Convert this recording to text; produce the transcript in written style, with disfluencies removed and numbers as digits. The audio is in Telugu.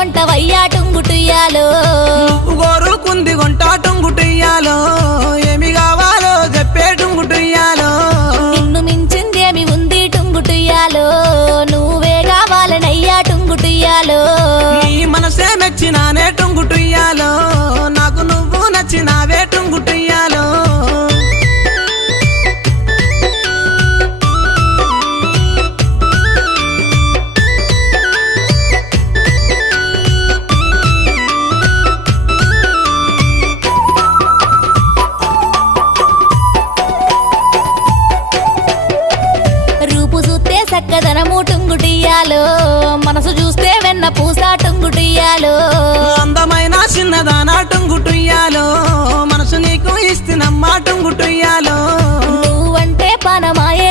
కొంటవయ్యా టుంగుటుయ్యాలో నువ్వు కోరుకుంది కొంటా టుంగుటుయ్యాలో ఏమి కావాలో చెప్పే టుంగుటుయ్యాలో నిన్ను మించిందేమి ఉంది టుంగుటుయ్యాలో నువ్వే కావాలనయ్యా టుంగుటుయ్యాలో నీ మనసే మెచ్చినానే టుంగుటుయ్యాలో నాకు నువ్వు నచ్చినావే టుంగుటుయ్యాలో రూపు చూస్తే చక్కదనము టుంగుటియ్యాలో మనసు చూస్తే వెన్న పూస టుంగుటియ్యాలో అందమైన చిన్నదానా టుంగుటుయ్యాలో మనసు నీకు ఇస్తున్నమ్మా టుంగుటుయ్యాలో నువ్వంటే పనమాయే